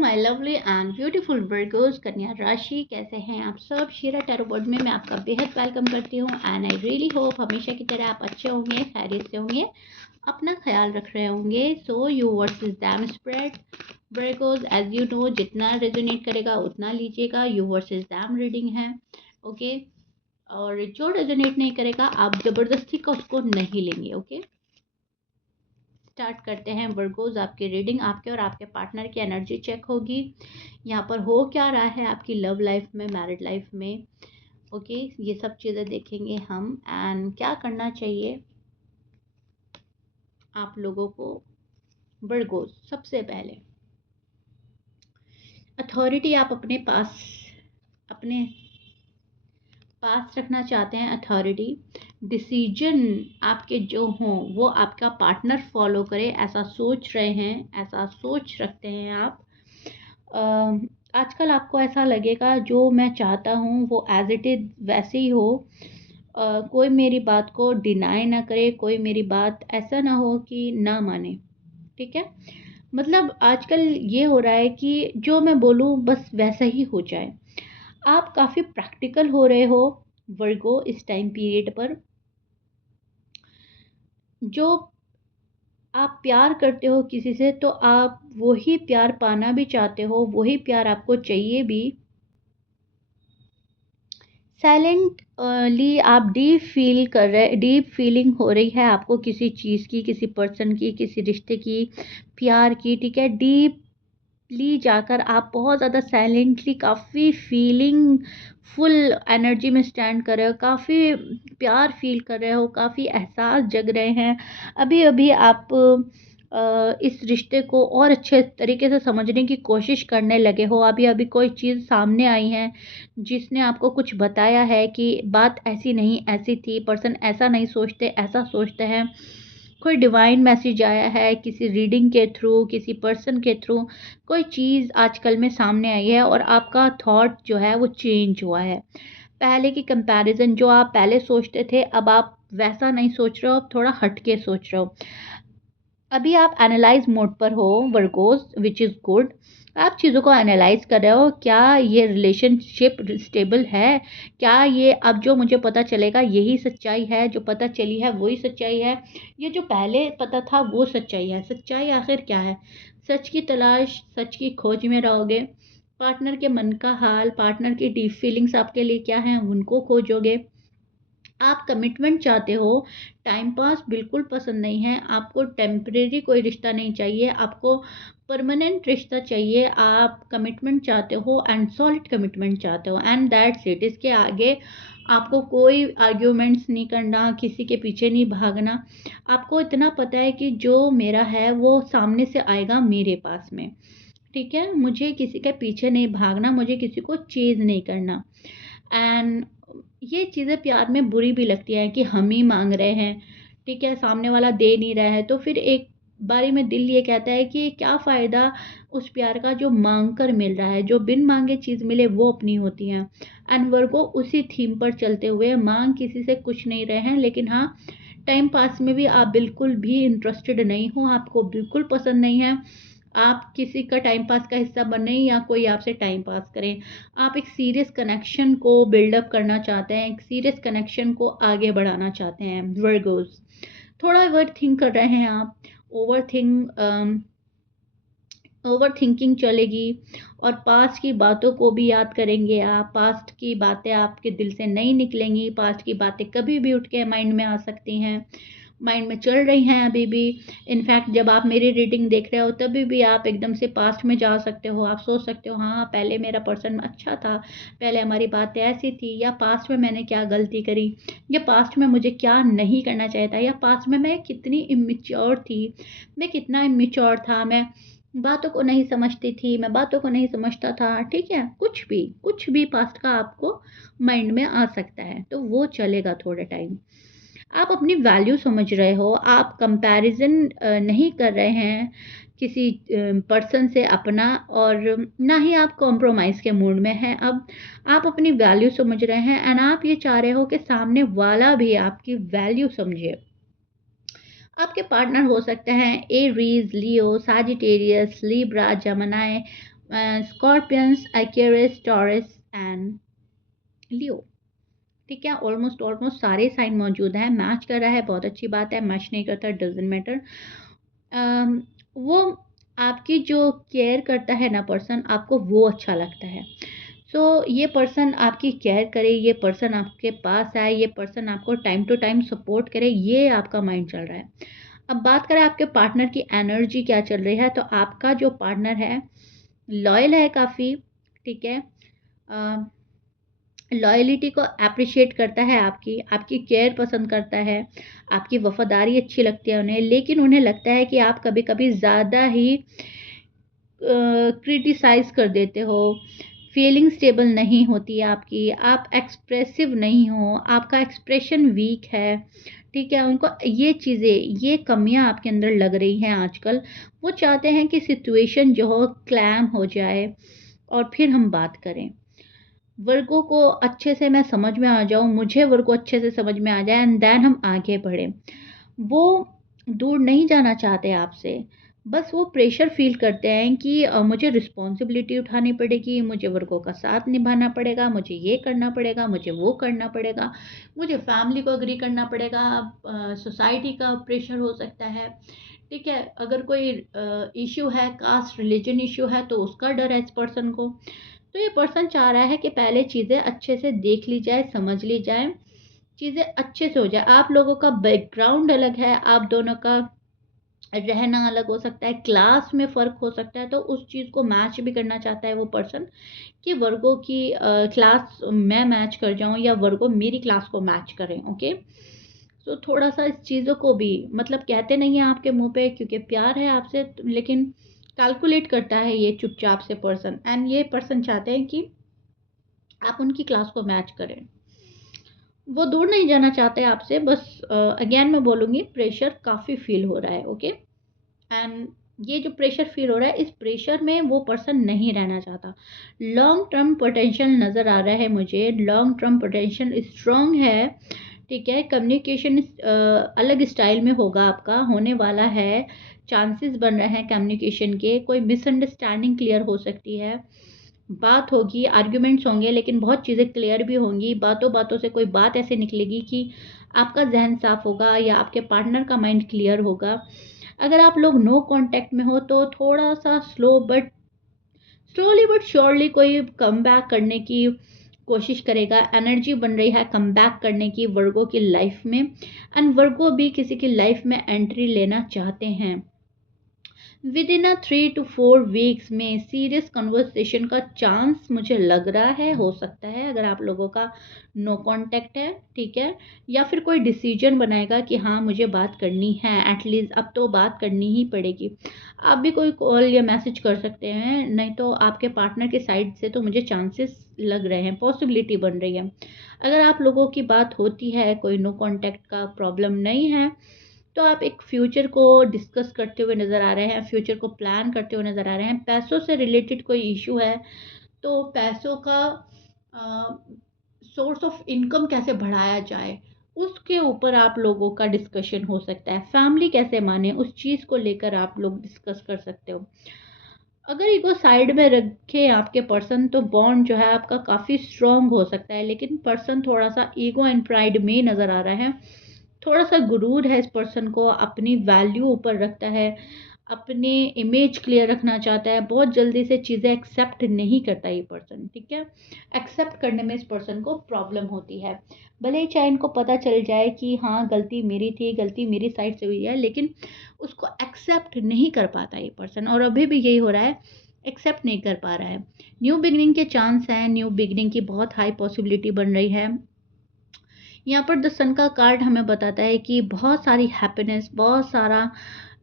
My lovely and beautiful Virgo's कन्या राशि, कैसे हैं आप सब। शीरा टैरो बोर्ड में मैं आपका बेहद वेलकम करती हूँ एंड आई रियली होप हमेशा की तरह आप अच्छे होंगे, खैरियत से होंगे, अपना ख्याल रख रहे होंगे। So you versus them spread Virgos, as you know, जितना रेजोनेट करेगा उतना लीजिएगा। यू वर्सेस दैम रीडिंग है, ओके। और जो रेजोनेट नहीं करेगा आप ज़बरदस्ती का उसको नहीं लेंगे, ओके। स्टार्ट करते हैं वर्गोज। आपकी रीडिंग आपके और आपके पार्टनर की एनर्जी चेक होगी। यहाँ पर हो क्या रहा है आपकी लव लाइफ में, मैरिड लाइफ में, ओके। ये सब चीज़ें देखेंगे हम एंड क्या करना चाहिए आप लोगों को। वर्गोज, सबसे पहले अथॉरिटी आप अपने पास रखना चाहते हैं। अथॉरिटी डिसीजन आपके जो हों वो आपका पार्टनर फॉलो करे, ऐसा सोच रहे हैं, ऐसा सोच रखते हैं आप। आजकल आपको ऐसा लगेगा जो मैं चाहता हूँ वो एज इट इज़ वैसे ही हो। कोई मेरी बात को डिनाई ना करे, कोई मेरी बात ऐसा ना हो कि ना माने, ठीक है। मतलब आजकल ये हो रहा है कि जो मैं बोलूँ बस वैसा ही हो जाए। आप काफ़ी प्रैक्टिकल हो रहे हो वर्गो इस टाइम पीरियड पर। जो आप प्यार करते हो किसी से तो आप वही प्यार पाना भी चाहते हो, वही प्यार आपको चाहिए भी। साइलेंटली आप डीप फीलिंग हो रही है आपको किसी चीज़ की, किसी पर्सन की, किसी रिश्ते की, प्यार की, ठीक है। डीपली जाकर आप बहुत ज़्यादा साइलेंटली काफ़ी फीलिंग फुल एनर्जी में स्टैंड कर रहे हो, काफ़ी प्यार फील कर रहे हो, काफ़ी एहसास जग रहे हैं। अभी अभी आप इस रिश्ते को और अच्छे तरीके से समझने की कोशिश करने लगे हो। अभी अभी कोई चीज़ सामने आई है जिसने आपको कुछ बताया है कि बात ऐसी नहीं ऐसी थी, पर्सन ऐसा नहीं सोचते, ऐसा सोचते हैं। कोई डिवाइन मैसेज आया है किसी रीडिंग के थ्रू, किसी पर्सन के थ्रू, कोई चीज़ आजकल में सामने आई है और आपका थॉट जो है वो चेंज हुआ है। पहले की कंपैरिजन जो आप पहले सोचते थे अब आप वैसा नहीं सोच रहे हो, अब थोड़ा हट के सोच रहे हो। अभी आप एनालाइज मोड पर हो वर्गोस, विच इज़ गुड। आप चीज़ों को एनालाइज कर रहे हो, क्या ये रिलेशनशिप स्टेबल है, क्या ये अब जो मुझे पता चलेगा यही सच्चाई है, जो पता चली है वही सच्चाई है, ये जो पहले पता था वो सच्चाई है। सच्चाई आखिर क्या है? सच की तलाश, सच की खोज में रहोगे। पार्टनर के मन का हाल, पार्टनर की डीप फीलिंग्स आपके लिए क्या हैं उनको खोजोगे। आप कमिटमेंट चाहते हो, टाइम पास बिल्कुल पसंद नहीं है आपको। टेम्परेरी कोई रिश्ता नहीं चाहिए आपको, परमानेंट रिश्ता चाहिए। आप कमिटमेंट चाहते हो एंड सॉलिड कमिटमेंट चाहते हो एंड दैट्स इट। इसके आगे आपको कोई आर्ग्यूमेंट्स नहीं करना, किसी के पीछे नहीं भागना। आपको इतना पता है कि जो मेरा है वो सामने से आएगा मेरे पास में, ठीक है। मुझे किसी के पीछे नहीं भागना, मुझे किसी को चेज़ नहीं करना। एंड ये चीज़ें प्यार में बुरी भी लगती हैं कि हम ही मांग रहे हैं, ठीक है, सामने वाला दे नहीं रहा है। तो फिर एक बारी में दिल ये कहता है कि क्या फ़ायदा उस प्यार का जो मांग कर मिल रहा है। जो बिन मांगे चीज़ मिले वो अपनी होती हैं। एंड वर्गो उसी थीम पर चलते हुए मांग किसी से कुछ नहीं रहे हैं, लेकिन हाँ, टाइम पास में भी आप बिल्कुल भी इंटरेस्टेड नहीं हो, आपको बिल्कुल पसंद नहीं है आप किसी का टाइम पास का हिस्सा बने या कोई आपसे टाइम पास करें। आप एक सीरियस कनेक्शन को बिल्डअप करना चाहते हैं, एक सीरियस कनेक्शन को आगे बढ़ाना चाहते हैं वर्गोस। थोड़ा ओवर थिंक कर रहे हैं आप। ओवर थिंकिंग चलेगी और पास्ट की बातों को भी याद करेंगे आप। पास्ट की बातें आपके दिल से नहीं निकलेंगी, पास्ट की बातें कभी भी उठ के माइंड में आ सकती हैं, माइंड में चल रही हैं अभी भी। इनफैक्ट जब आप मेरी रीडिंग देख रहे हो तभी भी आप एकदम से पास्ट में जा सकते हो। आप सोच सकते हो हाँ पहले मेरा पर्सन अच्छा था, पहले हमारी बातें ऐसी थी, या पास्ट में मैंने क्या गलती करी, या पास्ट में मुझे क्या नहीं करना चाहिए था, या पास्ट में मैं कितनी इमेच्योर थी, मैं कितना इमेच्योर था, मैं बातों को नहीं समझती थी, मैं बातों को नहीं समझता था, ठीक है। कुछ भी पास्ट का आपको माइंड में आ सकता है, तो वो चलेगा थोड़े टाइम। आप अपनी वैल्यू समझ रहे हो, आप कंपैरिजन नहीं कर रहे हैं किसी पर्सन से अपना, और ना ही आप कॉम्प्रोमाइज़ के मूड में हैं। अब आप अपनी वैल्यू समझ रहे हैं एंड आप ये चाह रहे हो कि सामने वाला भी आपकी वैल्यू समझे। आपके पार्टनर हो सकते हैं Aries, Leo, Sagittarius, Libra, Gemini, Scorpions, Aquarius, Taurus and Leo. ठीक है, ऑलमोस्ट ऑलमोस्ट सारे साइन मौजूद हैं। मैच कर रहा है, बहुत अच्छी बात है। मैच नहीं करता, डजेंट मैटर। वो आपकी जो केयर करता है ना पर्सन, आपको वो अच्छा लगता है। सो ये पर्सन आपकी केयर करे, ये पर्सन आपके पास आए, ये पर्सन आपको टाइम टू टाइम सपोर्ट करे, ये आपका माइंड चल रहा है। अब बात करें आपके पार्टनर की एनर्जी क्या चल रही है, तो आपका जो पार्टनर है लॉयल है काफ़ी। ठीक है, लॉयलिटी को अप्रिशिएट करता है, आपकी केयर पसंद करता है, आपकी वफादारी अच्छी लगती है उन्हें, लेकिन उन्हें लगता है कि आप कभी कभी ज़्यादा ही क्रिटिसाइज़ कर देते हो, फीलिंग स्टेबल नहीं होती है आपकी, आप एक्सप्रेसिव नहीं हो, आपका एक्सप्रेशन वीक है। ठीक है, उनको ये चीज़ें, ये कमियां आपके अंदर लग रही हैं आजकल। वो चाहते हैं कि सिचुएशन जो हो क्लैम हो जाए और फिर हम बात करें। वर्गों को अच्छे से मैं समझ में आ जाऊँ, मुझे वर्गों अच्छे से समझ में आ जाए एंड देन हम आगे बढ़ें। वो दूर नहीं जाना चाहते आपसे, बस वो प्रेशर फ़ील करते हैं कि मुझे रिस्पॉन्सिबिलिटी उठानी पड़ेगी, मुझे वर्गों का साथ निभाना पड़ेगा, मुझे ये करना पड़ेगा, मुझे वो करना पड़ेगा, मुझे फैमिली को एग्री करना पड़ेगा, सोसाइटी का प्रेशर हो सकता है। ठीक है, अगर कोई इश्यू है, कास्ट रिलीजन इश्यू है, तो उसका डर है इस पर्सन को। तो ये पर्सन चाह रहा है कि पहले चीज़ें अच्छे से देख ली जाए, समझ ली जाए, चीज़ें अच्छे से हो जाए। आप लोगों का बैकग्राउंड अलग है, आप दोनों का रहना अलग हो सकता है, क्लास में फ़र्क हो सकता है, तो उस चीज़ को मैच भी करना चाहता है वो पर्सन कि वर्गों की क्लास मैं मैच कर जाऊँ या वर्गों मेरी क्लास को मैच करें। ओके, सो थोड़ा सा इस चीज़ों को भी, मतलब कहते नहीं हैं आपके मुंह पे क्योंकि प्यार है आपसे, लेकिन कैलकुलेट करता है ये चुपचाप से पर्सन, एंड ये पर्सन चाहते हैं कि आप उनकी क्लास को मैच करें। वो दूर नहीं जाना चाहते आपसे, बस अगेन मैं बोलूँगी प्रेशर काफ़ी फील हो रहा है। ओके, एंड ये जो प्रेशर फील हो रहा है, इस प्रेशर में वो पर्सन नहीं रहना चाहता। लॉन्ग टर्म पोटेंशियल नज़र आ रहा है मुझे, लॉन्ग टर्म पोटेंशियल स्ट्रॉन्ग है। ठीक है, कम्युनिकेशन अलग स्टाइल में होगा, आपका होने वाला है, चांसेस बन रहे हैं कम्युनिकेशन के। कोई मिसअंडरस्टैंडिंग क्लियर हो सकती है, बात होगी, आर्ग्यूमेंट्स होंगे, लेकिन बहुत चीज़ें क्लियर भी होंगी। बातों बातों से कोई बात ऐसे निकलेगी कि आपका जहन साफ होगा या आपके पार्टनर का माइंड क्लियर होगा। अगर आप लोग नो कांटेक्ट में हो तो थोड़ा सा स्लोली बट श्योरली कोई कम बैक करने की कोशिश करेगा। एनर्जी बन रही है कम बैक करने की वर्गों की लाइफ में, एंड वर्गो भी किसी की लाइफ में एंट्री लेना चाहते हैं। विद इन 3 to 4 वीक्स में सीरियस कन्वर्सेशन का चांस मुझे लग रहा है, हो सकता है, अगर आप लोगों का नो कांटेक्ट है। ठीक है, या फिर कोई डिसीजन बनाएगा कि हाँ मुझे बात करनी है, एटलीस्ट अब तो बात करनी ही पड़ेगी। आप भी कोई कॉल या मैसेज कर सकते हैं, नहीं तो आपके पार्टनर के साइड से तो मुझे चांसेस लग रहे हैं, पॉसिबिलिटी बन रही है। अगर आप लोगों की बात होती है, कोई नो कांटेक्ट का प्रॉब्लम नहीं है, तो आप एक फ्यूचर को डिस्कस करते हुए नज़र आ रहे हैं, फ्यूचर को प्लान करते हुए नज़र आ रहे हैं। पैसों से रिलेटेड कोई इशू है, तो पैसों का सोर्स ऑफ इनकम कैसे बढ़ाया जाए, उसके ऊपर आप लोगों का डिस्कशन हो सकता है। फैमिली कैसे माने, उस चीज़ को लेकर आप लोग डिस्कस कर सकते हो। अगर ईगो साइड में रखे आपके पर्सन, तो बॉन्ड जो है आपका काफ़ी स्ट्रॉन्ग हो सकता है, लेकिन पर्सन थोड़ा सा ईगो एंड प्राइड में नज़र आ रहा है। थोड़ा सा गुरूर है इस पर्सन को, अपनी वैल्यू ऊपर रखता है, अपनी इमेज क्लियर रखना चाहता है, बहुत जल्दी से चीज़ें एक्सेप्ट नहीं करता ये पर्सन। ठीक है, एक्सेप्ट करने में इस पर्सन को प्रॉब्लम होती है। भले ही चाहे इनको पता चल जाए कि हाँ गलती मेरी थी, गलती मेरी साइड से हुई है, लेकिन उसको एक्सेप्ट नहीं कर पाता ये पर्सन, और अभी भी यही हो रहा है, एक्सेप्ट नहीं कर पा रहा है। न्यू बिगनिंग के चांस हैं, न्यू बिगनिंग की बहुत हाई पॉसिबिलिटी बन रही है। यहाँ पर द सन का कार्ड हमें बताता है कि बहुत सारी हैप्पीनेस, बहुत सारा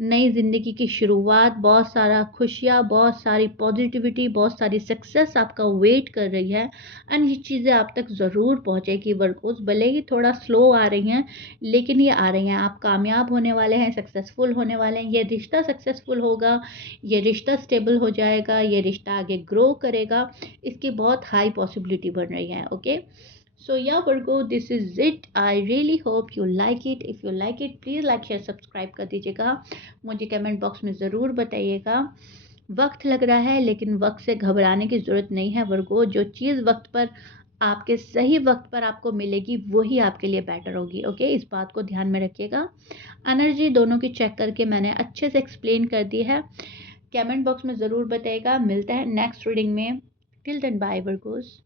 नई ज़िंदगी की शुरुआत, बहुत सारा खुशियाँ, बहुत सारी पॉजिटिविटी, बहुत सारी सक्सेस आपका वेट कर रही है, एंड ये चीज़ें आप तक ज़रूर पहुँचेगी वर्कोस। भले ही थोड़ा स्लो आ रही हैं, लेकिन ये आ रही हैं। आप कामयाब होने वाले हैं, सक्सेसफुल होने वाले हैं, ये रिश्ता सक्सेसफुल होगा, ये रिश्ता स्टेबल हो जाएगा, ये रिश्ता आगे ग्रो करेगा, इसकी बहुत हाई पॉसिबिलिटी बन रही है। Okay, so yeah Virgo, this is it. I really hope you like it. If you like it, please like share subscribe कर दीजिएगा, मुझे कमेंट बॉक्स में ज़रूर बताइएगा। वक्त लग रहा है, लेकिन वक्त से घबराने की ज़रूरत नहीं है वर्गो। जो चीज़ वक्त पर आपके सही वक्त पर आपको मिलेगी वही आपके लिए बेटर होगी। ओके, इस बात को ध्यान में रखिएगा। एनर्जी दोनों की चेक करके मैंने अच्छे से एक्सप्लेन कर दी है। कमेंट बॉक्स में ज़रूर बताइएगा। मिलता है नेक्स्ट रीडिंग में। Till then bye Virgo's.